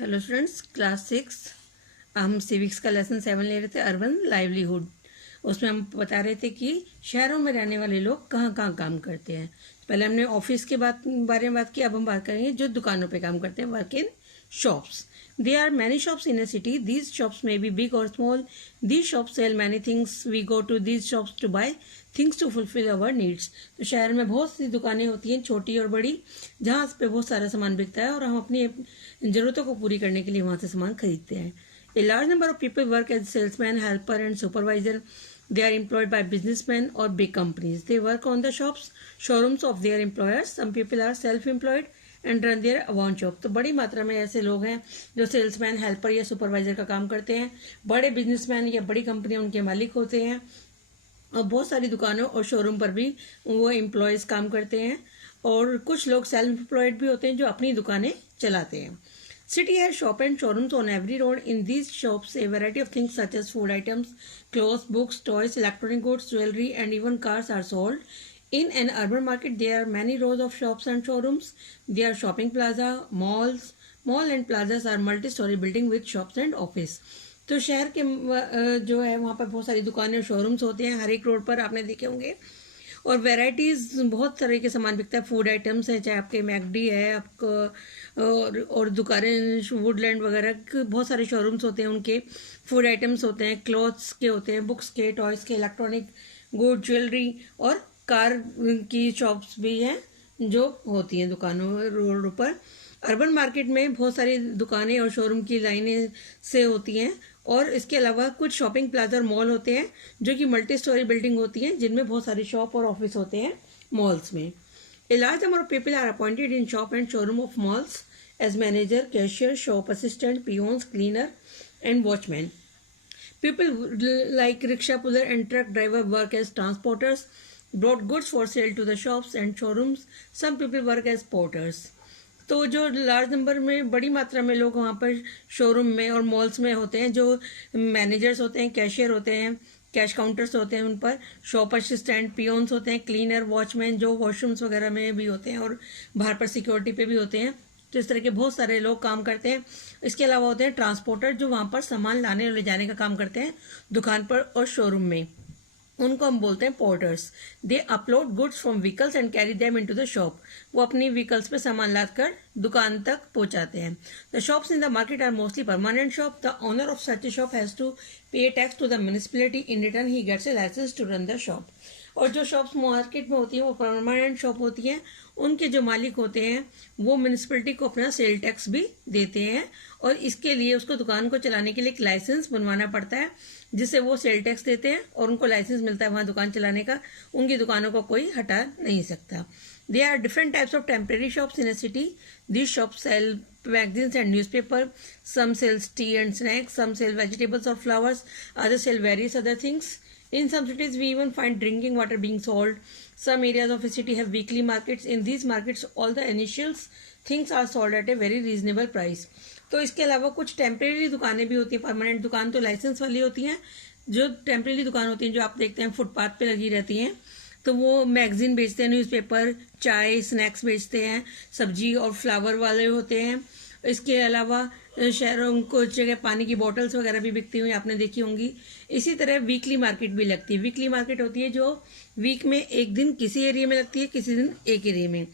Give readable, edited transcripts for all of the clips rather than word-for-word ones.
Hello students, class 6 हम civics का lesson 7 ले रहे थे, अर्बन लाइवलीहुड। उसमें हम बता रहे थे कि शहरों में रहने वाले लोग कहाँ कहाँ काम करते हैं। पहले हमने ऑफिस के बारे में बात की, अब हम बात करेंगे जो दुकानों पे काम करते हैं, work in shops. There are many shops in a city. These shops may be big or small. These shops sell many things. We go to these shops to buy things to fulfill our needs. तो शहर में बहुत सी दुकानें होती हैं, छोटी और बड़ी, जहाँ पे बहुत सारा सामान बिकता है और हम अपनी ज़रूरतों को पूरी करने के लिए वहाँ से सामान खरीदते हैं. A large number of people work as salesman, helper and supervisor. They are employed by businessmen or big companies. They work on the showrooms of their employers. Some people are self-employed and run their own shop. तो बड़ी मात्रा में ऐसे लोग हैं जो salesman, helper या supervisor का काम करते हैं. बड़े बिजनेसमैन या बड़ी कंपनियां उनके मालिक होते हैं और बहुत सारी दुकानों और शोरूम पर भी वो एम्प्लॉयज काम करते हैं. और कुछ लोग सेल्फ एम्प्लॉयड भी होते हैं जो अपनी दुकानें चलाते हैं. City has shop and showrooms on every road. In these shops, a variety of things such as food items, clothes, books, toys, electronic goods, jewelry, and even cars are sold. In an urban market, there are many rows of shops and showrooms. There are shopping plaza, malls. Mall and plazas are multi-story building with shops and office. तो शहर के जो है वहाँ पर बहुत सारी दुकानें और शोरूम्स होते हैं. हर एक रोड पर आपने देखे होंगे. और वैरायटीज बहुत तरह के सामान बिकता है. फूड आइटम्स है, चाहे आपके मैकडी है, आपको और दुकानें वुडलैंड वगैरह बहुत सारे शोरूम्स होते हैं, उनके फूड आइटम्स होते हैं, क्लॉथ्स के होते हैं, बुक्स के, टॉयज़ के, इलेक्ट्रॉनिक गुड, ज्वेलरी और कार की शॉप्स भी हैं जो होती हैं दुकानों रोड पर. अर्बन मार्केट में बहुत सारी दुकानें और शोरूम की लाइनें से होती हैं. और इसके अलावा कुछ शॉपिंग प्लाजा और मॉल होते हैं जो कि मल्टी स्टोरी बिल्डिंग होती हैं जिनमें बहुत सारे शॉप और ऑफिस होते हैं मॉल्स में. A large number of people are appointed in shop and showroom of malls as manager, cashier, shop assistant, peons, cleaner and watchman. People like rickshaw puller and truck driver work as transporters, brought goods for sale to the shops and showrooms. Some people work as porters. तो जो large number में बड़ी मात्रा में लोग वहाँ पर showroom में और मॉल्स में होते हैं, जो मैनेजर्स होते हैं, कैशियर होते हैं, कैश काउंटर्स होते हैं, उन पर शॉप असिस्टेंट, पियोन्स होते हैं, क्लीनर, वॉचमैन जो वॉशरूम्स वगैरह में भी होते हैं और बाहर पर सिक्योरिटी पे भी होते हैं. तो इस तरह के बहुत सारे लोग काम करते हैं. इसके अलावा होते हैं ट्रांसपोर्टर जो वहाँ पर सामान लाने और ले जाने का काम करते हैं दुकान पर और शोरूम में. उनको हम बोलते हैं porters. They upload goods from vehicles and carry them into the shop. वो अपनी व्हीकल्स पे सामान लाकर दुकान तक पहुंचाते हैं. The shops in the market are mostly permanent shop. The owner of such a shop has to pay tax to the municipality. In return he gets a license to run the shop. और जो shops market में होती हैं वो permanent shop होती हैं. उनके जो मालिक होते हैं वो म्यूनिसिपैलिटी को अपना सेल टैक्स भी देते हैं और इसके लिए उसको दुकान को चलाने के लिए एक लाइसेंस बनवाना पड़ता है जिससे वो सेल टैक्स देते हैं और उनको लाइसेंस मिलता है वहाँ दुकान चलाने का. उनकी दुकानों को कोई हटा नहीं सकता. They are different types of temporary shops in a city. These shops sell magazines and newspaper. Some sells tea and snacks. Some sell vegetables or flowers. Others sell various other things. In some cities, we even find drinking water being sold. Some areas of a city have weekly markets. In these markets, all the essentials things are sold at a very reasonable price. तो इसके अलावा कुछ temporary दुकानें भी होती हैं. Permanent दुकान तो लाइसेंस वाली होती हैं. जो टेम्परेरी दुकान होती हैं जो आप देखते हैं फुटपाथ पे लगी रहती हैं, तो वो मैगजीन बेचते हैं, न्यूज़पेपर, चाय, स्नैक्स बेचते हैं, सब्जी और फ्लावर वाले होते हैं. इसके अलावा शहरों को जगह पानी की बॉटल्स वगैरह भी बिकती हुई आपने देखी होंगी. इसी तरह वीकली मार्केट भी लगती है. वीकली मार्केट होती है जो वीक में एक दिन किसी एरिया में लगती है, किसी दिन एक एरिया में.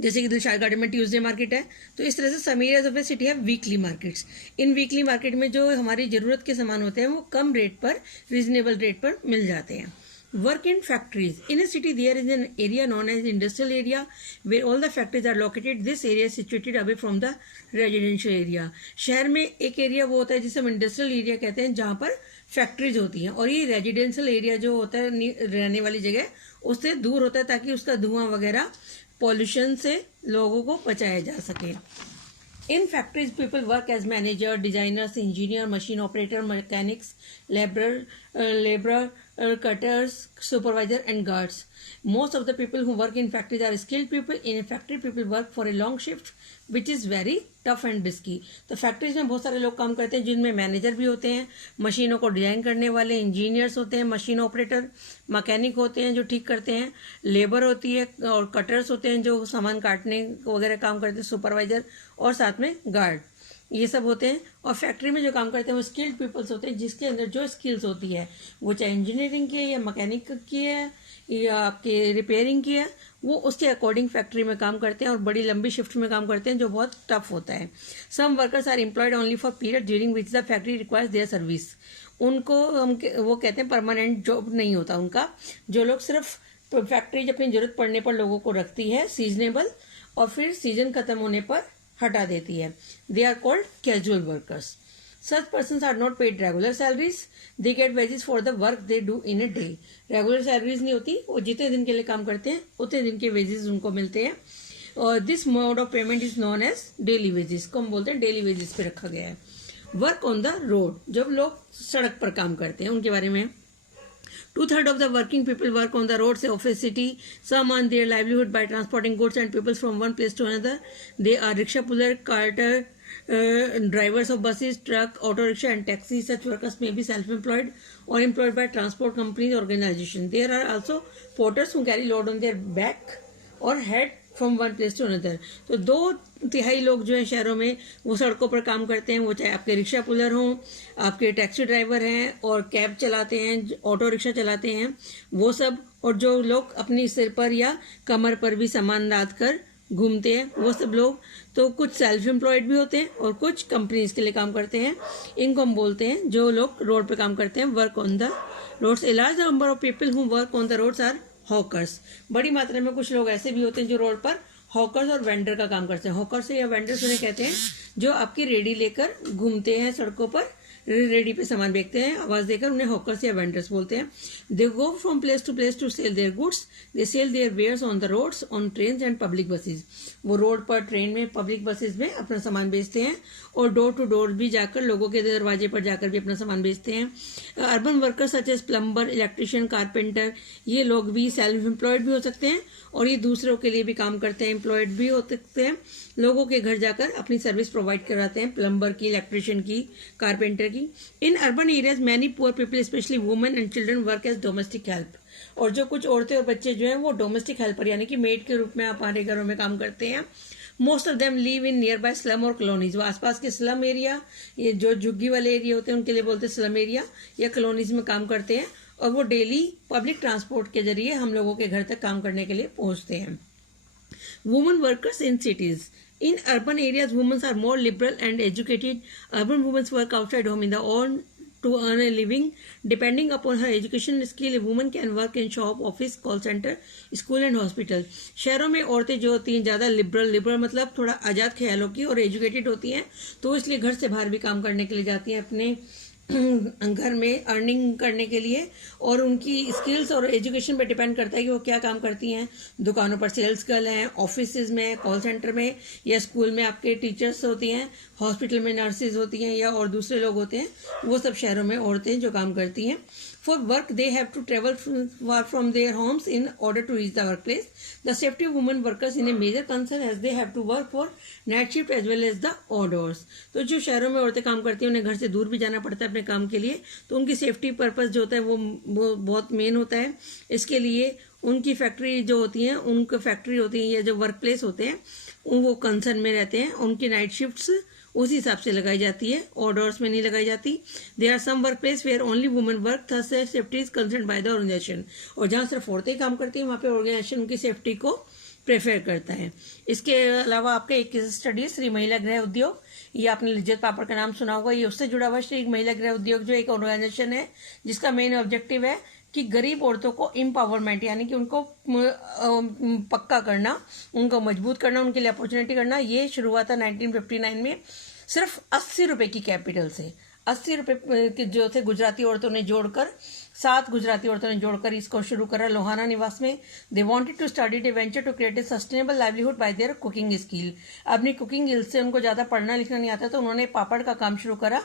जैसे कि दिलशाद गार्डन में ट्यूसडे मार्केट है. तो इस तरह से some areas of a city है वीकली मार्केट्स. इन वीकली मार्केट में जो हमारी जरूरत के सामान होते हैं वो कम रेट पर, रीजनेबल रेट पर मिल जाते हैं. Work in factories. In a city, there is an area known as industrial area where all the factories are located. This area is situated away from the residential area. शहर में एक area वो होता है जिसे हम इंडस्ट्रियल एरिया कहते हैं जहाँ पर फैक्ट्रीज होती हैं. और ये रेजिडेंशियल एरिया जो होता है रहने वाली जगह उससे दूर होता है ताकि उसका धुआं वगैरह पॉल्यूशन से लोगों को बचाया जा सके. In factories, people work as manager, designers, engineer, machine operator, mechanics, laborer, cutters, supervisor, and guards. Most of the people who work in factories are skilled people. In a factory, people work for a long shift, which is very tough and risky. तो factories में बहुत सारे लोग काम करते हैं जिनमें manager भी होते हैं, मशीनों को डिजाइन करने वाले इंजीनियर्स होते हैं, मशीन ऑपरेटर, मैकेनिक होते हैं जो ठीक करते हैं, लेबर होती है और कटर्स होते हैं जो सामान काटने वगैरह काम करते हैं, सुपरवाइजर और साथ में गार्ड. ये सब होते हैं। और फैक्ट्री में जो काम करते हैं वो स्किल्ड पीपल्स होते हैं, जिसके अंदर जो स्किल्स होती है वो चाहे इंजीनियरिंग की है या मैकेनिक की है या आपके रिपेयरिंग की है, वो उसके अकॉर्डिंग फैक्ट्री में काम करते हैं और बड़ी लंबी शिफ्ट में काम करते हैं, जो बहुत टफ होता है। सम workers are employed only for period during which the factory requires their service. उनको वो कहते हैं परमानेंट जॉब नहीं होता उनका। जो लोग सिर्फ फैक्ट्री अपनी जरूरत पड़ने पर लोगों को रखती है सीजनेबल, और फिर सीजन खत्म होने पर हटा देती है, they are called casual workers. Such persons are not paid regular salaries. They get wages for the work they do in a day. Regular salaries नहीं होती, वो जितने दिन के लिए काम करते हैं उतने दिन के wages उनको मिलते हैं। और this mode of payment is known as daily wages, को हम बोलते हैं daily wages पे रखा गया है। Work on the road, जब लोग सड़क पर काम करते हैं उनके बारे में। 2/3 of the working people work on the roads of a city. Some earn their livelihood by transporting goods and people from one place to another. They are rickshaw puller, carter, drivers of buses, truck, auto rickshaw and taxis. Such workers may be self-employed or employed by transport companies or organizations. There are also porters who carry load on their back or head from one place to another. तो 2/3 लोग जो हैं शहरों में वो सड़कों पर काम करते हैं, वो चाहे आपके रिक्शा पुलर हों, आपके टैक्सी ड्राइवर हैं और कैब चलाते हैं, ऑटो रिक्शा चलाते हैं, वो सब। और जो लोग अपनी सिर पर या कमर पर भी सामान लाद कर घूमते हैं, वो सब लोग। तो कुछ सेल्फ एम्प्लॉयड भी होते हैं और कुछ कंपनीज के लिए काम करते हैं। इनको हम बोलते हैं जो लोग रोड पे काम करते हैं, work on the roads. A large number of people who work on the roads are hawkers. बड़ी मात्रा में कुछ लोग ऐसे भी होते हैं जो रोड पर हॉकर्स और वेंडर का काम करते हैं। हॉकर्स या वेंडर्स उन्हें कहते हैं जो आपकी रेडी लेकर घूमते हैं सड़कों पर, रेडी पे सामान बेचते हैं, आवाज देकर उन्हें हॉकर्स या वेंडर्स बोलते हैं। They go from place to place to sell their goods. They sell their wares on the roads, on train and public buses. वो रोड पर, ट्रेन में, पब्लिक बसेज में अपना सामान बेचते हैं और डोर टू डोर भी जाकर लोगों के दरवाजे पर जाकर भी अपना सामान बेचते हैं। Urban workers such as plumber, electrician, carpenter, ये लोग भी सेल्फ एम्प्लॉयड भी हो सकते हैं और ये दूसरों के लिए भी काम करते हैं, एम्प्लॉयड भी हो सकते हैं। लोगों के घर जाकर अपनी सर्विस प्रोवाइड कराते हैं, प्लम्बर की, इलेक्ट्रिशियन की, कारपेंटर की। In urban areas many poor people specially women and children work as domestic help. और जो कुछ औरतें और बच्चे जो हैं वो डोमेस्टिक हेल्पर यानी कि मेड के रूप में हमारे घरों में काम करते हैं। Most of them live in near by slum और कॉलोनीज। वो आसपास के स्लम एरिया, ये जो झुग्गी वाले एरिया होते हैं उनके लिए बोलते हैं स्लम एरिया, या कॉलोनीज में काम करते हैं। और वो डेली पब्लिक ट्रांसपोर्ट के जरिए हम लोगों के घर तक काम करने के लिए पहुंचते हैं। Women workers in cities. In urban areas, women are more liberal and educated. Urban women work outside home in the own to earn a living. Depending upon her education skill, a woman can work in shop, office, call center, school and hospital. शहरों में औरतें जो होती हैं ज़्यादा liberal मतलब थोड़ा आज़ाद ख्यालों की और एजुकेटेड होती हैं, तो इसलिए घर से बाहर भी काम करने के लिए जाती हैं अपने घर में अर्निंग करने के लिए। और उनकी स्किल्स और एजुकेशन पे डिपेंड करता है कि वो क्या काम करती हैं। दुकानों पर सेल्स गर्ल हैं, ऑफिस में, कॉल सेंटर में, या स्कूल में आपके टीचर्स होती हैं, हॉस्पिटल में नर्सेज होती हैं, या और दूसरे लोग होते हैं। वो सब शहरों में औरतें जो काम करती हैं। For work, they have to travel far from their homes in order to reach the workplace. The safety of women workers is a major concern as they have to work for night shift as well as the odd hours. तो जो शहरों में औरतें काम करती हैं उन्हें घर से दूर भी जाना पड़ता है अपने काम के लिए, तो उनकी सेफ्टी पर्पस जो होता है वो बहुत मेन होता है। इसके लिए उनकी फैक्ट्री जो होती हैं, उनकी फैक्ट्री होती है या जो वर्क प्लेस होते हैं वो कंसर्न में रहते हैं। उनकी नाइट शिफ्ट्स उसी हिसाब से लगाई जाती है, ऑड आवर्स में नहीं लगाई जाती। There are some work place where only women work, thus safety is concern by the organization. और जहाँ सिर्फ औरतें काम करती हैं वहाँ पे ऑर्गेनाइजेशन उनकी सेफ्टी को प्रेफर करता है। इसके अलावा आपका एक स्टडी श्री महिला गृह उद्योग, ये आपने लिज्जत पापड़ का नाम सुना होगा। ये उससे जुड़ा हुआ श्री महिला गृह उद्योग जो एक ऑर्गेनाइजेशन है जिसका मेन ऑब्जेक्टिव है कि गरीब औरतों को एम्पावरमेंट यानी कि उनको पक्का करना, उनको मजबूत करना, उनके लिए अपॉर्चुनिटी करना। ये शुरू हुआ था 1959 में सिर्फ 80 रुपए की कैपिटल से। 80 रुपए जो थे गुजराती औरतों ने जोड़कर, 7 गुजराती औरतों ने जोड़कर इसको शुरू करा लोहाना निवास में। They wanted to start it a venture to create a sustainable livelihood by their cooking skill. अपनी कुकिंग स्किल से उनको ज्यादा पढ़ना लिखना नहीं आता तो उन्होंने पापड़ का काम शुरू करा,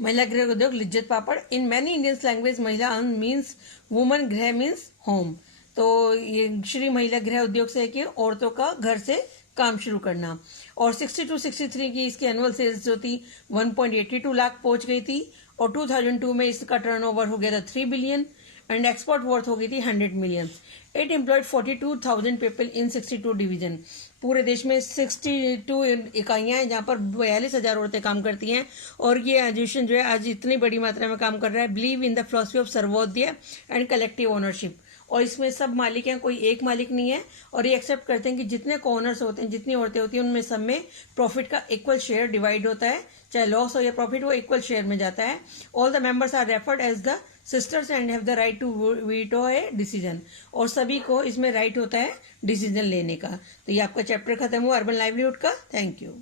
महिला गृह उद्योग लिज्जत पापड़। इन मैनी इंडियन लैंग्वेज महिला मीन्स वुमन, गृह मीन्स होम। तो ये श्री महिला गृह उद्योग से है कि औरतों का घर से काम शुरू करना। और 62-63 की इसकी एनुअल सेल्स जो थी 1.82 लाख पहुंच गई थी। और 2002 में इसका टर्नओवर हो गया था 3 बिलियन एंड एक्सपोर्ट वर्थ हो गई थी 100 million. It employed 42,000 people in 62 division. पूरे देश में 62 इकाइयां हैं जहां पर 42,000 औरतें काम करती हैं। और ये एजुकेशन जो है आज इतनी बड़ी मात्रा में काम कर रहा है। Believe in the philosophy of Sarvodaya and collective ownership. और इसमें सब मालिक हैं, कोई एक मालिक नहीं है। और ये एक्सेप्ट करते हैं कि जितने को-ओनर्स होते हैं, जितनी औरतें होती हैं, उनमें सब में प्रॉफिट का इक्वल शेयर डिवाइड होता है। चाहे लॉस हो या प्रॉफिट, वो इक्वल शेयर में जाता है। All the members are referred as the sisters and have the right to veto a decision. और सभी को इसमें राइट होता है डिसीजन लेने का। तो ये आपका चैप्टर खत्म हुआ अर्बन लाइवलीहुड का। Thank you.